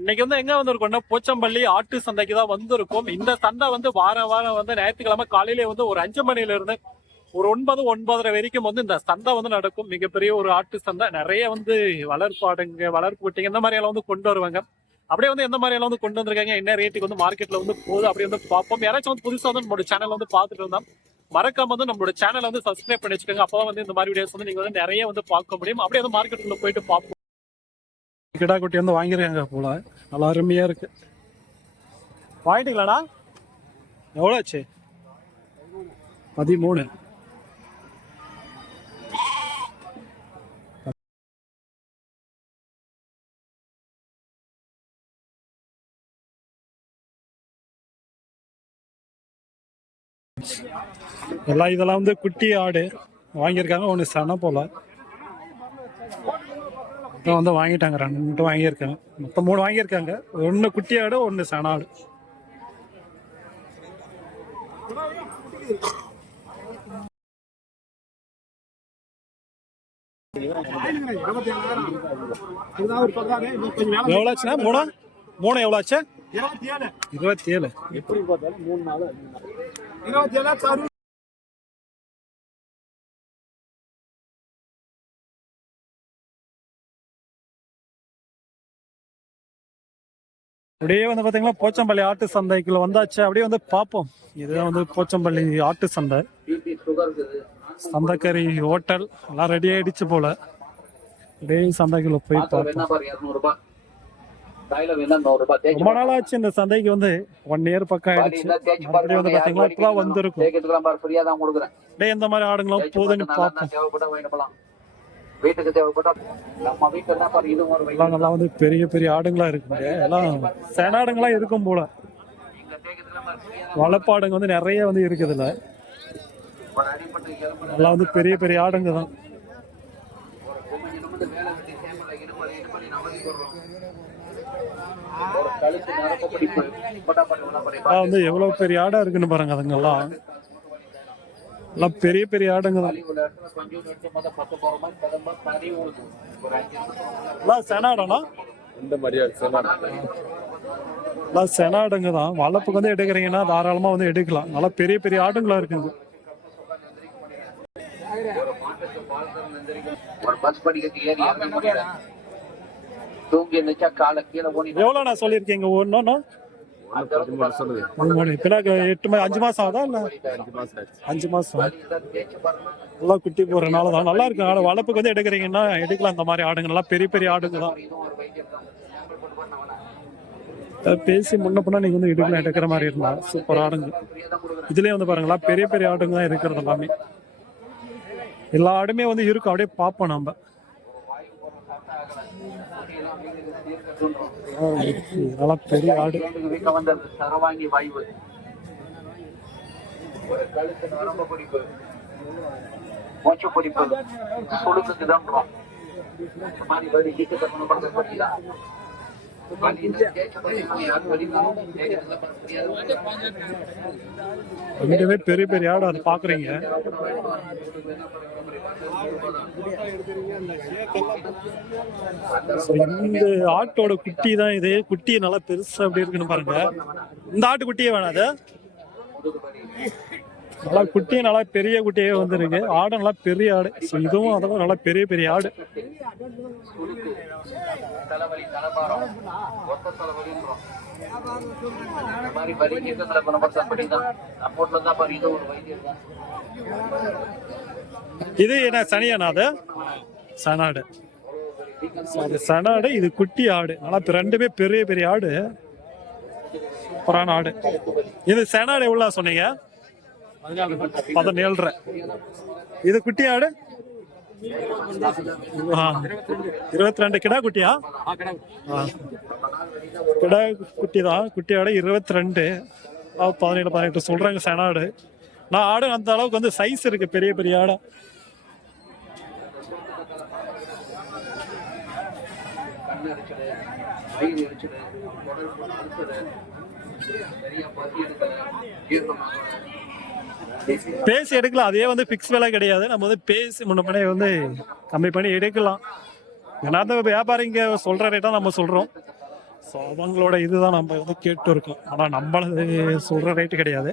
இன்னைக்கு வந்து எங்க வந்திருக்கோம்னா போச்சம்பள்ளி ஆட்டு சந்தைக்கு தான் வந்திருக்கோம். இந்த சந்தை வந்து வாரம் வாரம் வந்து ஞாயிற்றுக்கிழமை காலையிலே வந்து ஒரு அஞ்சு மணில இருந்து ஒரு ஒன்பது ஒன்பதரை வரைக்கும் வந்து இந்த சந்தை வந்து நடக்கும். மிகப்பெரிய ஒரு ஆட்டு சந்தை. நிறைய வந்து வளர்ப்பாடுங்க வளர்ப்பு குட்டிங்க இந்த மாதிரி எல்லாம் வந்து கொண்டு வருவாங்க. அப்படியே வந்து எந்த மாதிரி எல்லாம் வந்து கொண்டு வந்திருக்காங்க என்ன ரேட்டுக்கு வந்து மார்க்கெட்ல வந்து போகுது அப்படியே வந்து பார்ப்போம். யாராச்சும் வந்து புதுசாக வந்து நம்மளோட சேனல் வந்து பார்த்துட்டு இருந்தா மறக்காம வந்து நம்மளோட சேனலை வந்து சப்ஸ்கிரைப் பண்ணி வச்சுக்கோங்க. அப்போ வந்து இந்த மாதிரி வீடியோஸ் வந்து நீங்க வந்து நிறைய வந்து பார்க்க முடியும். அப்படியே வந்து மார்க்கெட்டுக்குள்ள போயிட்டு பார்ப்போம். கிடா குட்டி வந்து வாங்கிருக்காங்க போல. நல்லா அருமையா இருக்கு. வாங்கிட்டீங்களாடா? எவ்வளோ ஆச்சு? பதிமூணு. எல்லாம் இதெல்லாம் வந்து குட்டி ஆடு. வாங்கியிருக்காங்க. ஒன்று சன போல. இப்போ வந்து வாங்கிட்டாங்க. ரெண்டு வாங்கியிருக்காங்க மொத்தம் மூணு வாங்கியிருக்காங்க ஒன்று குட்டி ஆடு ஒன்று சன ஆடு. எவ்வளோ ஆச்சுண்ணா மூணு மூணு எவ்வளோ ஆச்சு இருபத்தி ஏழு. எப்படி பார்த்தாலும் மூணு நாள் அப்படியே வந்து பாத்தீங்கன்னா போச்சம்பள்ளி ஆட்டு சந்தைக்குள்ள வந்தாச்சு. அப்படியே வந்து பார்ப்போம். இதுதான் வந்து போச்சம்பள்ளி ஆட்டு சந்தை. சந்தைக்கறி ஹோட்டல் எல்லாம் ரெடி ஆயிடுச்சு போல. அப்படியே சந்தைக்குள்ள போய் பார்ப்போம். ரொம்ப நாள் ஆச்சு இந்த சந்தைக்கு வந்து. ஒன் இயர் பக்கம் ஆயிடுச்சு. அப்படியே வந்து பாத்தீங்கன்னா இப்பதான் வந்திருக்கும். அப்படியே இந்த மாதிரி ஆடுங்களும் போதுன்னு பார்ப்போம். வீட்டுக்கு தேவைப்பட்டா நம்ம வீட்டுல தான் பாரு இது ஒரு எல்லாம் நல்லா வந்து பெரிய பெரிய ஆடுங்களா இருக்குங்க. எல்லாம் சேனாடுங்களா இருக்கும் போல. வளப்பாடுங்க வந்து நிறைய வந்து இருக்குதுல்ல எல்லாம் வந்து பெரிய பெரிய ஆடுங்க தான். வந்து எவ்வளவு பெரிய ஆடா இருக்குன்னு பாருங்க அதுங்கெல்லாம். எல்லாம் பெரிய பெரிய ஆடுங்க தான். எல்லாம் செனாடனா இந்த மாதிரியா? செனாடுங்க தான். வளர்ப்புக்கு வந்து எடுக்கிறீங்கன்னா தாராளமா வந்து எடுக்கலாம். நல்லா பெரிய பெரிய ஆடுங்களா இருக்குங்க. எவ்வளோ நான் சொல்லியிருக்கீங்க? ஒன்றும் பதிமூணு எட்டு மா- அஞ்சு மாசம் ஆகுதா இல்லை? அஞ்சு மாசம் ஆச்சு. அஞ்சு மாசம். தேய்ச்சி பாருங்க நல்லா குட்டி போடுறதுனால தான். நல்லா இருக்கு. ஆடு வளர்ப்புக்கு வந்து எடுக்கிறீங்கன்னா எடுக்கலாம் இந்த மாதிரி ஆடுங்க. நல்லா பெரிய பெரிய ஆடுங்க தான். பேசி முன்ன பின்னா நீங்க வந்து எடுக்கலாம் எடுக்கிற மாதிரி இருந்தா சூப்பர் ஆடுங்க. இதுலயே வந்து பாருங்களா பெரிய பெரிய ஆடுங்க தான் இருக்கிறது எல்லாமே. எல்லா ஆடுமே வந்து இருக்கும். அப்படியே பார்ப்போம் நம்ம. நல்லா பெரிய ஆடு வீட்டுக்கு வீக்க வந்தது சரவாங்கி வாய்வு ஒரு கழுத்து நரம்பு பிடிப்பு மூச்சு பிடிப்பு சுடுக்குக்கு தான் மாதிரி பெரிய பெரிய ஆடு அது பாக்குறீங்க இந்த ஆட்டோட குட்டி தான் இது. குட்டி நல்லா பெருசா அப்படி இருக்குன்னு பாருங்க. இந்த ஆட்டு குட்டியே வேணாம் அது. நல்லா குட்டியும் நல்லா பெரிய குட்டியே வந்துருக்கு. ஆடு நல்லா பெரிய ஆடு. ஸோ இதுவும் அதுவும் நல்லா பெரிய பெரிய ஆடு. தலைவலி மாதிரி இது என்ன சனியா அது சனாடு. அது சனாடு இது குட்டி ஆடு. நல்லா இப்போ ரெண்டுமே பெரிய பெரிய ஆடு. புறான ஆடு. இது சனாடு எவ்வளோ சொன்னீங்க? பதினேழரை. இது குட்டி ஆடு? இருபத்தி ரெண்டு கிடா குட்டியா? ஆ. கிடா குட்டி தான் குட்டி ஆடு இருபத்தி ரெண்டு பதினேழு பதினெட்டு. சொல்றாங்க சனாடு. நான் ஆடு அந்த அளவுக்கு வந்து சைஸ் இருக்கு பெரிய பெரிய ஆடா. பேசி எடுக்கலாம். அதே வந்து ஃபிக்ஸ் வேலை கிடையாது. நம்ம வந்து பேசி முன்ன வந்து கம்மி பண்ணி எடுக்கலாம். ஏன்னா அந்த வியாபாரிங்க சொல்ற ரேட்டா நம்ம சொல்றோம். ஸோ அவங்களோட இதுதான் நம்ம வந்து கேட்டு இருக்கோம். ஆனால் நம்மளது சொல்கிற ரேட்டு கிடையாது.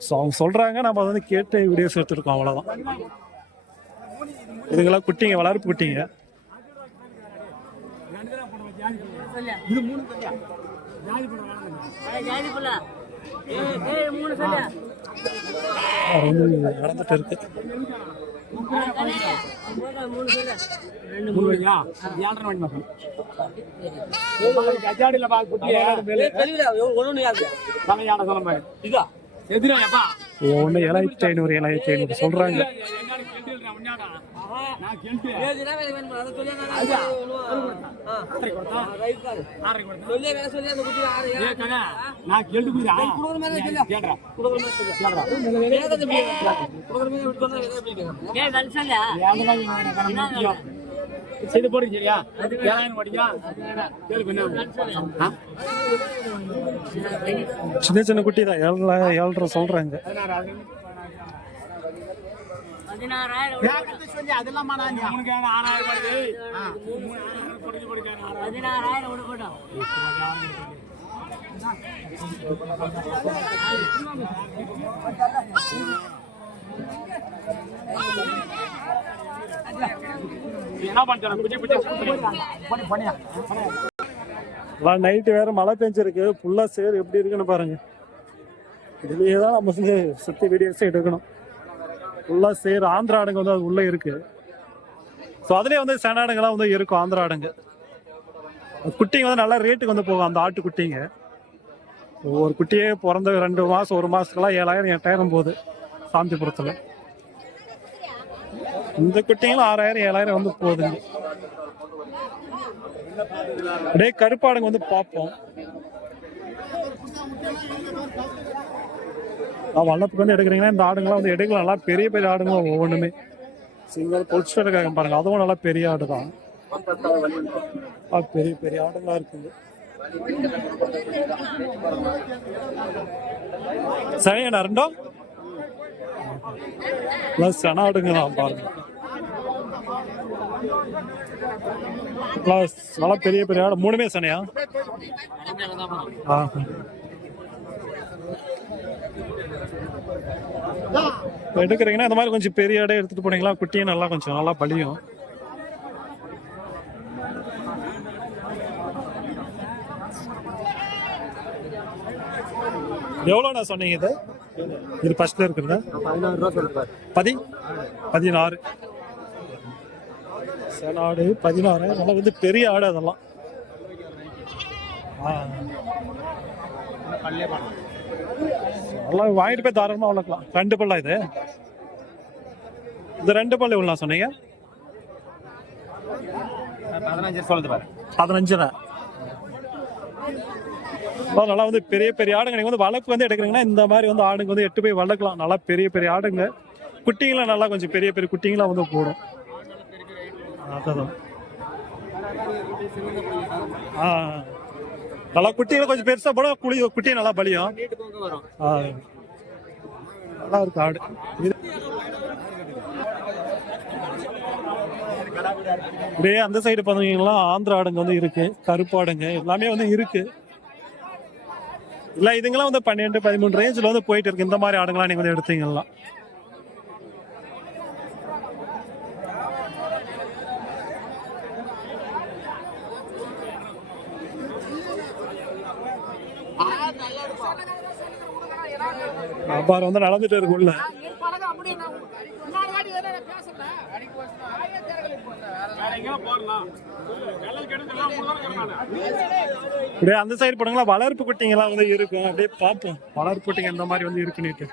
ஸோ அவங்க சொல்கிறாங்க நம்ம அதை வந்து கேட்டு வீடியோஸ் எடுத்துருக்கோம் அவ்வளோதான் இதுங்கெல்லாம் குட்டிங்க வளர்ப்பு குட்டிங்க. நடந்துட்டு இருக்கு. ஒன்று ஏழாயிரத்தி ஐநூறு ஏழாயிரத்தி ஐநூறு சொல்கிறாங்க செய்து போடுங்க சரியா? ஏழாயிரம் படிக்கலாம் கேளு பண்ண சின்ன சின்ன குட்டி தான். ஏழரை ஏழரை ரூபாய் படிச்சு படிக்கான பதினாறாயிரம் நைட்டு வேற மழை பெஞ்சிருக்கு. ஃபுல்லாக சேர் எப்படி இருக்குன்னு பாருங்க. இதுலயே தான் நம்ம வந்து சுற்றி வீடியோஸ் எடுக்கணும் ஃபுல்லாக சேர். ஆந்திரா ஆடுங்க வந்து அது உள்ளே இருக்கு. ஸோ அதுலேயே வந்து செனாடுங்கெல்லாம் வந்து இருக்கும் ஆந்திரா ஆடுங்க. குட்டிங்க வந்து நல்லா ரேட்டுக்கு வந்து போகும் அந்த ஆட்டு குட்டிங்க. ஒரு குட்டியே பிறந்த ரெண்டு மாதம் ஒரு மாதத்துக்குலாம் ஏழாயிரம் எட்டாயிரம் போகுது சாந்திபுரத்தில். இந்த குட்டிங்களும் ஆறாயிரம் ஏழாயிரம் வந்து போகுதுங்க. அப்படியே கருப்பாடுங்க வந்து பார்ப்போம். வல்லப்புக்கு வந்து எடுக்கிறீங்கன்னா இந்த ஆடுங்களாம் வந்து எடுக்கலாம் நல்லா பெரிய பெரிய ஆடுங்க ஒவ்வொன்றுமே. சிங்கிள் பொலிச்சுட்டு இருக்காங்க பாருங்க. அதுவும் நல்லா பெரிய ஆடு தான் பெரிய பெரிய ஆடுங்களா இருக்குது. சரியாண்ணா ரெண்டும் எல்லாம் சென தான் பாருங்க. நல்லா பெரிய பெரிய ஆடு மூணுமே சனையா? ஆ. எடுக்கிறீங்கன்னா இந்த மாதிரி கொஞ்சம் பெரிய இடம் எடுத்துட்டு போனீங்களா? குட்டியும் நல்லா கொஞ்சம் நல்லா பலியும். எவ்வளோண்ணா சொன்னீங்க இது? இது ஃபர்ஸ்ட்ல இருக்கிறதா பதினாறு ரூபா சொல்லுவார் பதி? பதினாறு. செனாடு பதினாறு. நல்லா வந்து பெரிய ஆடு அதெல்லாம். எல்லாம் வாங்கிட்டு போய் தாராளமாக வளர்க்கலாம். ரெண்டு பல்லா இது. இந்த ரெண்டு பல்லு எவ்வளோ சொன்னீங்க? பதினஞ்சு சொல்லுது பாரு பதினஞ்சு அதனால நல்லா வந்து பெரிய பெரிய ஆடுங்க. நீங்கள் வந்து வளர்ப்பு வந்து எடுக்கிறீங்கன்னா இந்த மாதிரி வந்து ஆடுங்க வந்து எட்டு போய் வளர்க்கலாம். நல்லா பெரிய பெரிய ஆடுங்க. குட்டிங்களாம் நல்லா கொஞ்சம் பெரிய பெரிய குட்டிங்களாம் வந்து போடும். அதுதான் ஆ நல்லா குட்டிகளை கொஞ்சம் பெருசாக போட குழி குட்டி நல்லா பலியும் நல்லா இருக்கு ஆடு. அப்படியே அந்த சைடு பார்த்தீங்கன்னா ஆந்திரா ஆடுங்க வந்து இருக்கு. கருப்பாடுங்க எல்லாமே வந்து இருக்கு. இல்ல இதுங்கெல்லாம் வந்து பன்னெண்டு பதிமூணு ரேஞ்சில் வந்து போயிட்டு இருக்கு. இந்த மாதிரி ஆடுங்களாம் நீங்க வந்து எடுத்தீங்கன்னா வியாபாரம் வந்து நடந்துட்டு இருக்கு உள்ள. அப்படியே அந்த சைடு படங்களா? வளர்ப்பு குட்டிங்கெல்லாம் வந்து இருக்கும். அப்படியே பார்ப்போம். வளர்ப்பு குட்டிங்க இந்த மாதிரி வந்து இருக்குன்னுட்டு.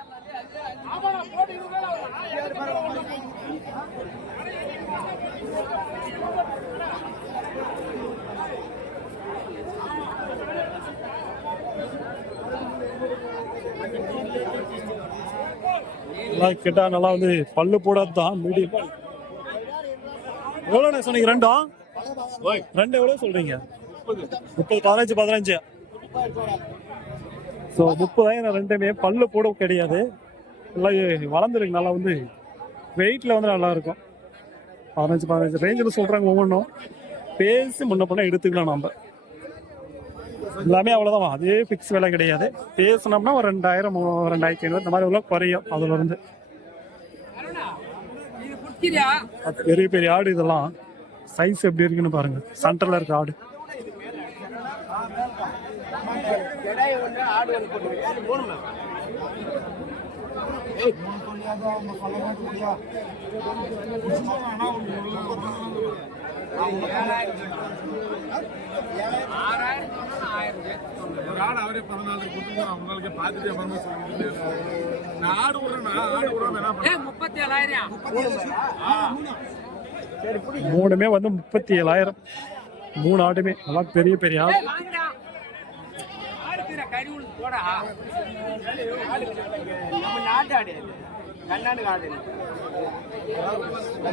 எல்லாம் கிட்டா நல்லா வந்து பல்லு போடாது தான் மீடியம் எவ்வளோண்ணே சொன்னீங்க? ரெண்டும் ரெண்டு எவ்வளோ சொல்றீங்க? முப்பது பதினஞ்சு பதினஞ்சு. ஸோ முப்பதாயிரம் ரெண்டுமே. பல்லு போட கிடையாது. எல்லாம் வளர்ந்துருக்கு. நல்லா வந்து வெயிட்ல வந்து நல்லா இருக்கும். பதினஞ்சு பதினஞ்சு. ரேஞ்சில் சொல்றாங்க ஒவ்வொன்றும். பேசி முன்ன பண்ண எடுத்துக்கலாம் நம்ம எல்லாமே அவ்வளோதான் அதே ஃபிக்ஸ் விலை கிடையாது. பேசினோம்னா ஒரு ரெண்டாயிரம் ரெண்டாயிரத்தி ஐநூறு. இந்த மாதிரி உள்ள குறையும் அதுல இருந்து அது பெரிய பெரிய ஆடு இதெல்லாம். சைஸ் எப்படி இருக்குன்னு பாருங்க. சென்டர்ல இருக்க ஆடு. ஒரு ஆடு அவரே பதினாலு கொடுத்து அவங்களுக்கு பார்த்துட்டு அப்புறமா சொல்லிட்டு நான் ஆடு விடுறேன் நான் ஆடு விடுறேன் என்ன பண்ணுறேன் மூணுமே வந்து முப்பத்தி ஏழாயிரம் மூணு ஆடுமே. நல்லா பெரிய பெரிய ஆடு.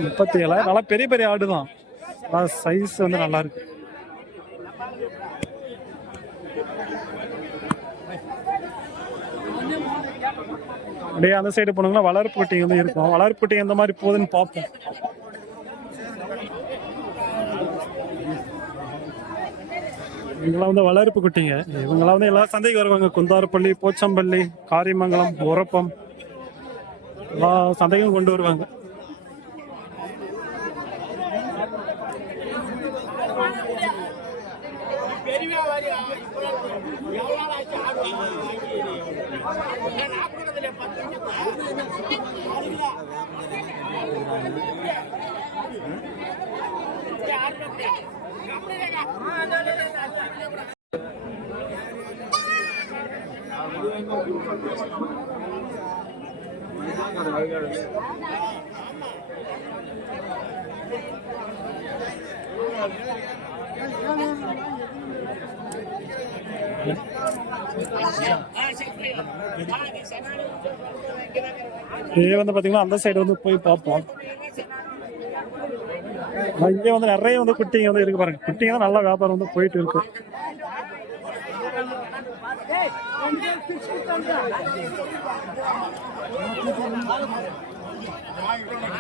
முப்பத்தி ஏழாயிரம் நல்லா பெரிய பெரிய ஆடு தான் சைஸ் வந்து நல்லா இருக்கு. அப்படியே அந்த சைடு போனோம்னா வளர்ப்பு குட்டிங்க வந்து இருக்கும். வளர்ப்பு குட்டி எந்த மாதிரி போகுதுன்னு பார்ப்போம். இவங்களாம் வந்து வளர்ப்பு குட்டிங்க. இவங்களாம் வந்து எல்லா சந்தைக்கு வருவாங்க. குந்தாரப்பள்ளி போச்சம்பள்ளி காரியமங்கலம் உரப்பம். எல்லா சந்தைக்கும் கொண்டு வருவாங்க. இதே வந்து பார்த்தீங்கன்னா அந்த சைடு வந்து போய் பார்ப்போம். இங்கே வந்து நிறைய வந்து குட்டிங்க வந்து இருக்கு பாருங்க. குட்டிங்க தான் நல்லா வியாபாரம் வந்து போயிட்டு இருக்கு.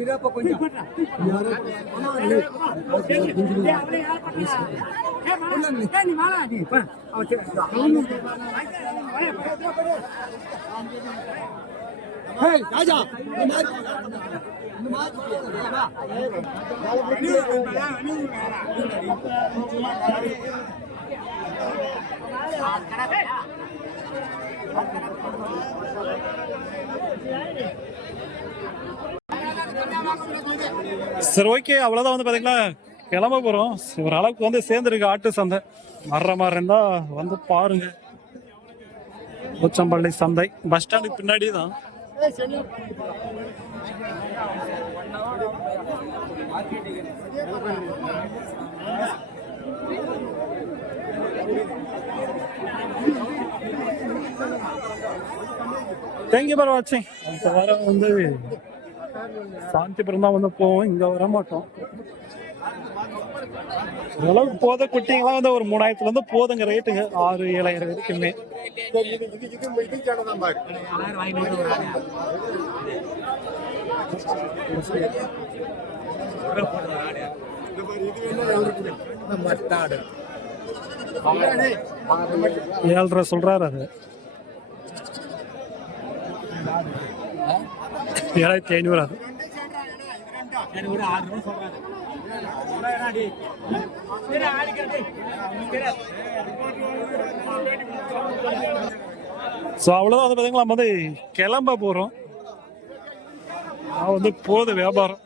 இருப்பா கொஞ்சம் ராஜா சரி ஓகே அவ்வளோதான் வந்து பார்த்தீங்கன்னா கிளம்ப போகிறோம் ஒரு அளவுக்கு வந்து சேர்ந்துருக்கு ஆட்டு சந்தை. வர்ற மாதிரி இருந்தால் வந்து பாருங்க. உச்சம்பள்ளி சந்தை. பஸ் ஸ்டாண்டுக்கு பின்னாடி தான் தேங்க்யூ ஃபார் வாட்சிங் அடுத்த வாரம் வந்து சாந்திபுரம் தான் வந்து போவோம் இங்க வர மாட்டோம் ஓரளவுக்கு போத குட்டிங்களாம் வந்து ஒரு மூணாயிரத்துல இருந்து போதுங்க ரேட்டுங்க. ஆறு ஏழாயிரம் வரைக்குமே. ஏழரை சொல்றாரு அது. ஏழாயிரத்தி ஐநூறு அது. ஸோ அவ்வளோதான் வந்து பார்த்தீங்களா நம்ம வந்து கிளம்ப போகிறோம் நான் வந்து போகுது வியாபாரம்.